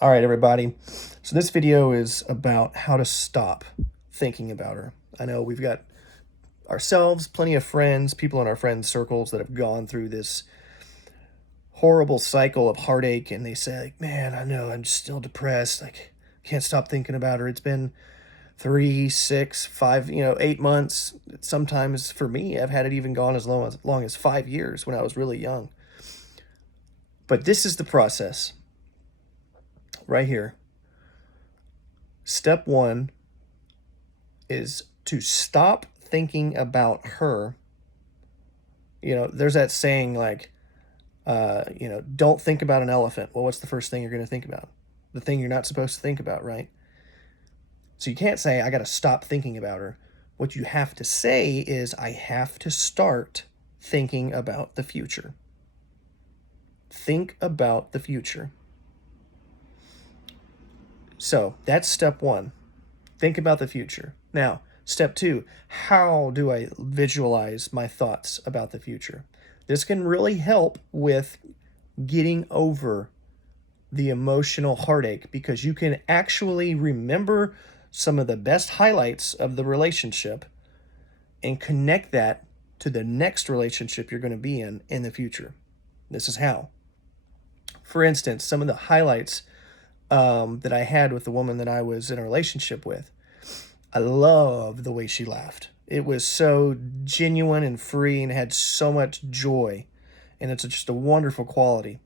All right, everybody. So this video is about how to stop thinking about her. I know we've got ourselves, plenty of friends, people in our friends' circles that have gone through this horrible cycle of heartache, and they say, like, man, I know I'm still depressed. Like, can't stop thinking about her. It's been 3, 6, 5, 8 months. Sometimes for me, I've had it even gone as long as 5 years when I was really young. But this is the process right here. Step one is to stop thinking about her. There's that saying like, don't think about an elephant. Well, what's the first thing you're going to think about? The thing you're not supposed to think about, right? So you can't say, I got to stop thinking about her. What you have to say is, I have to start thinking about the future. Think about the future. So that's step one. Think about the future. Now, step two, how do I visualize my thoughts about the future? This can really help with getting over the emotional heartache because you can actually remember some of the best highlights of the relationship and connect that to the next relationship you're going to be in the future. This is how. For instance, some of the highlights that I had with the woman that I was in a relationship with, I love the way she laughed. It was so genuine and free and had so much joy. And it's just a wonderful quality.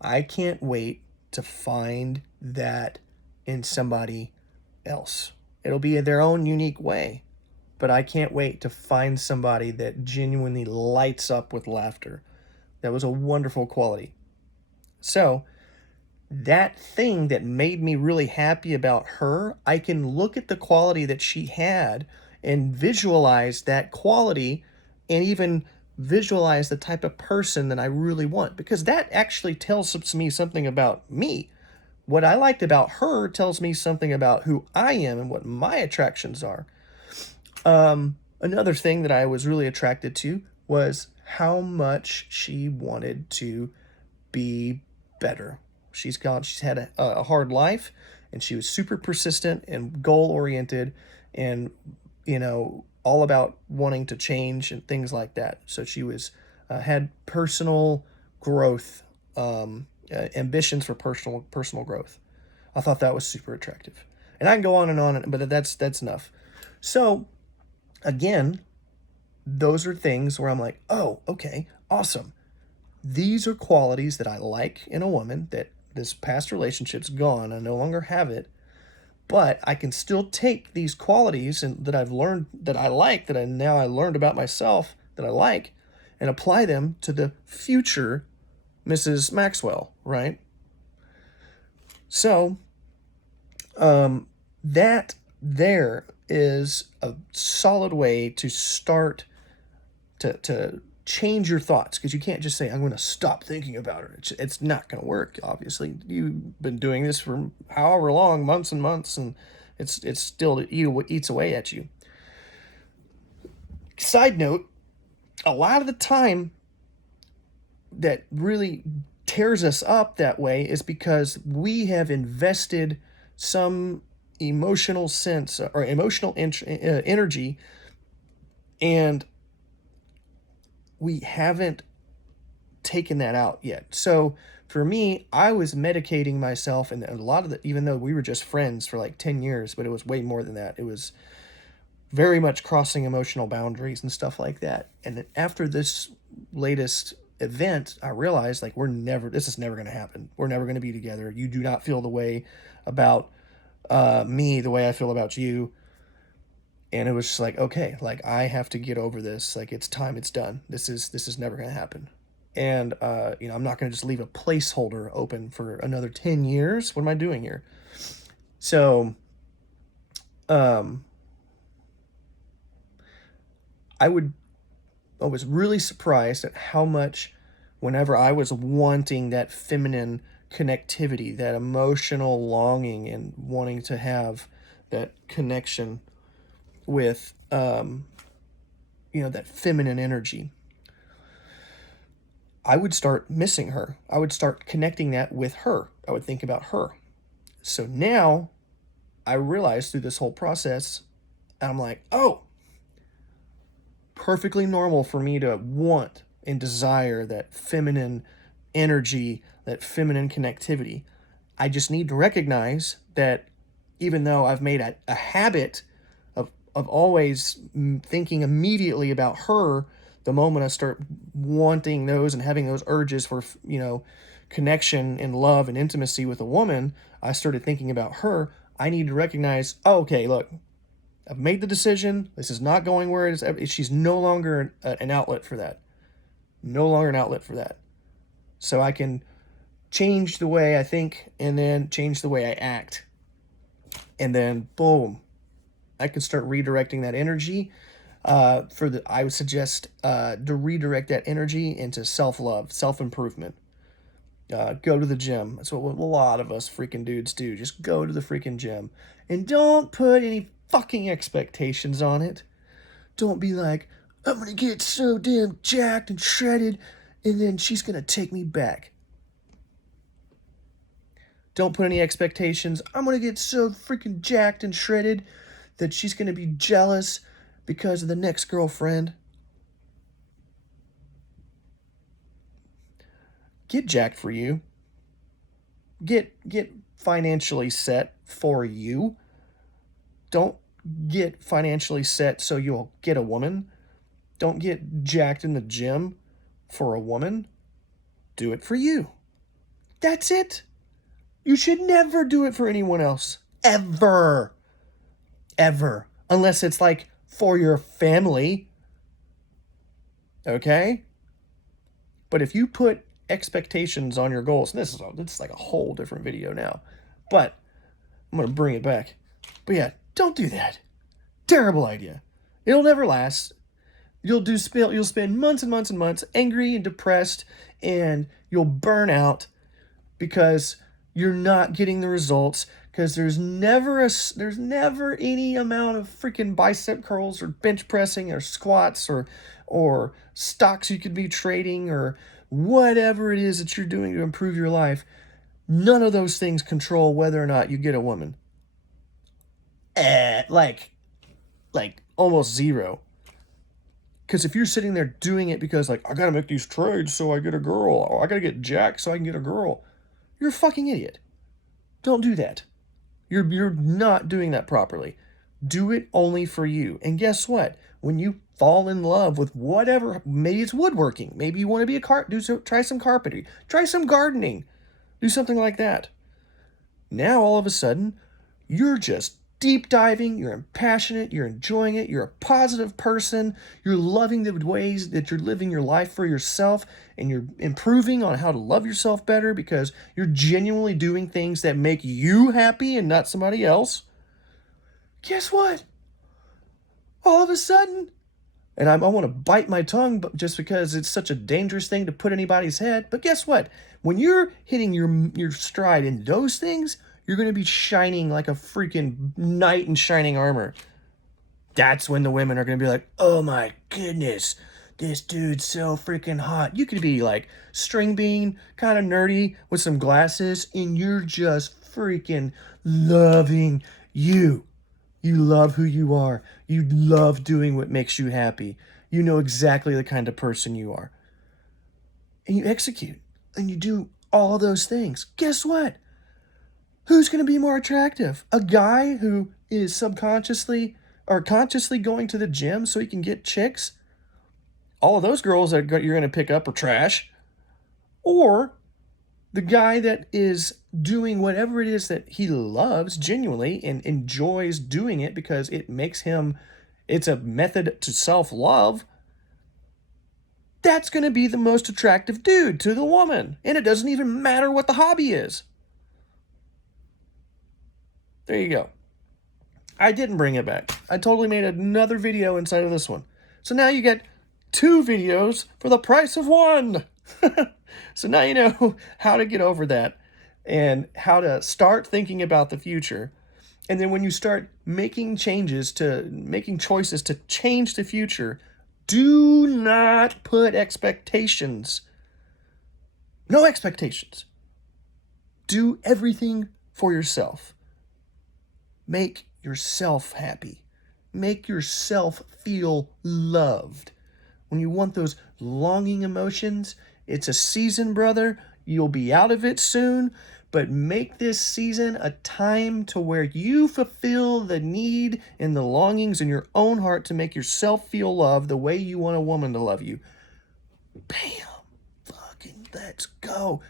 I can't wait to find that in somebody else. It'll be their own unique way, but I can't wait to find somebody that genuinely lights up with laughter. That was a wonderful quality. So, that thing that made me really happy about her, I can look at the quality that she had and visualize that quality and even visualize the type of person that I really want because that actually tells me something about me. What I liked about her tells me something about who I am and what my attractions are. Another thing that I was really attracted to was how much she wanted to be better. She's had a hard life, and she was super persistent and goal oriented, and all about wanting to change and things like that. So she was had personal growth, ambitions for personal growth. I thought that was super attractive, and I can go on, but that's enough. So again, those are things where I'm like, oh, okay, awesome. These are qualities that I like in a woman that this past relationship's gone. I no longer have it, but I can still take these qualities and that I've learned that I like, that I learned about myself that I like, and apply them to the future Mrs. Maxwell, right? So, that there is a solid way to start to change your thoughts because you can't just say, I'm going to stop thinking about her. It's not going to work, obviously. You've been doing this for however long, months and months, and it's still eats away at you. Side note, a lot of the time that really tears us up that way is because we have invested some emotional sense or emotional energy, and we haven't taken that out yet. So for me, I was medicating myself, and a lot of the, even though we were just friends for like 10 years, but it was way more than that. It was very much crossing emotional boundaries and stuff like that. And after this latest event, I realized like this is never going to happen. We're never going to be together. You do not feel the way about me the way I feel about you. And it was just like, okay, like I have to get over this. Like it's time, it's done. This is never going to happen. And I'm not going to just leave a placeholder open for another 10 years. What am I doing here? So um I would I was really surprised at how much, whenever I was wanting that feminine connectivity, that emotional longing and wanting to have that connection with that feminine energy, I would start missing her. I would start connecting that with her. I would think about her. So now I realized through this whole process, I'm like, oh, perfectly normal for me to want and desire that feminine energy, that feminine connectivity. I just need to recognize that even though I've made a habit of always thinking immediately about her, the moment I start wanting those and having those urges for, connection and love and intimacy with a woman, I started thinking about her. I need to recognize, oh, okay, look, I've made the decision. This is not going where it is. She's no longer an outlet for that. No longer an outlet for that. So I can change the way I think and then change the way I act. And then, boom, I can start redirecting that energy. I would suggest to redirect that energy into self-love, self-improvement. Go to the gym. That's what a lot of us freaking dudes do. Just go to the freaking gym. And don't put any fucking expectations on it. Don't be like, I'm going to get so damn jacked and shredded, and then she's going to take me back. Don't put any expectations. I'm going to get so freaking jacked and shredded that she's going to be jealous because of the next girlfriend. Get jacked for you. Get financially set for you. Don't get financially set so you'll get a woman. Don't get jacked in the gym for a woman. Do it for you. That's it. You should never do it for anyone else. Ever. Ever. Unless it's like for your family. Okay? But if you put expectations on your goals, and this is like a whole different video now, but I'm going to bring it back. But yeah, don't do that. Terrible idea. It'll never last. You'll spend months and months and months angry and depressed, and you'll burn out because you're not getting the results, because there's never any amount of freaking bicep curls or bench pressing or squats or stocks you could be trading or whatever it is that you're doing to improve your life. None of those things control whether or not you get a woman. Like almost zero. Because if you're sitting there doing it because like, I gotta make these trades so I get a girl, or I gotta get jacked so I can get a girl, you're a fucking idiot. Don't do that. You're not doing that properly. Do it only for you. And guess what? When you fall in love with whatever, maybe it's woodworking, maybe you want to be try some carpentry, try some gardening, do something like that. Now all of a sudden, you're just deep diving, you're passionate, you're enjoying it, you're a positive person, you're loving the ways that you're living your life for yourself, and you're improving on how to love yourself better because you're genuinely doing things that make you happy and not somebody else. Guess what? All of a sudden, and I want to bite my tongue just because it's such a dangerous thing to put in anybody's head, but guess what? When you're hitting your stride in those things, you're going to be shining like a freaking knight in shining armor. That's when the women are going to be like, oh my goodness, this dude's so freaking hot. You could be like string bean, kind of nerdy with some glasses, and you're just freaking loving you. You love who you are. You love doing what makes you happy. You know exactly the kind of person you are. And you execute, and you do all those things. Guess what? Who's going to be more attractive? A guy who is subconsciously or consciously going to the gym so he can get chicks? All of those girls that you're going to pick up are trash. Or the guy that is doing whatever it is that he loves genuinely and enjoys doing it because it makes him, it's a method to self-love. That's going to be the most attractive dude to the woman. And it doesn't even matter what the hobby is. There you go. I didn't bring it back. I totally made another video inside of this one. So now you get 2 videos for the price of 1. So now you know how to get over that and how to start thinking about the future. And then when you start making choices to change the future, do not put expectations. No expectations. Do everything for yourself. Make yourself happy. Make yourself feel loved. When you want those longing emotions, it's a season, brother. You'll be out of it soon, but make this season a time to where you fulfill the need and the longings in your own heart to make yourself feel loved the way you want a woman to love you. Bam! Fucking let's go.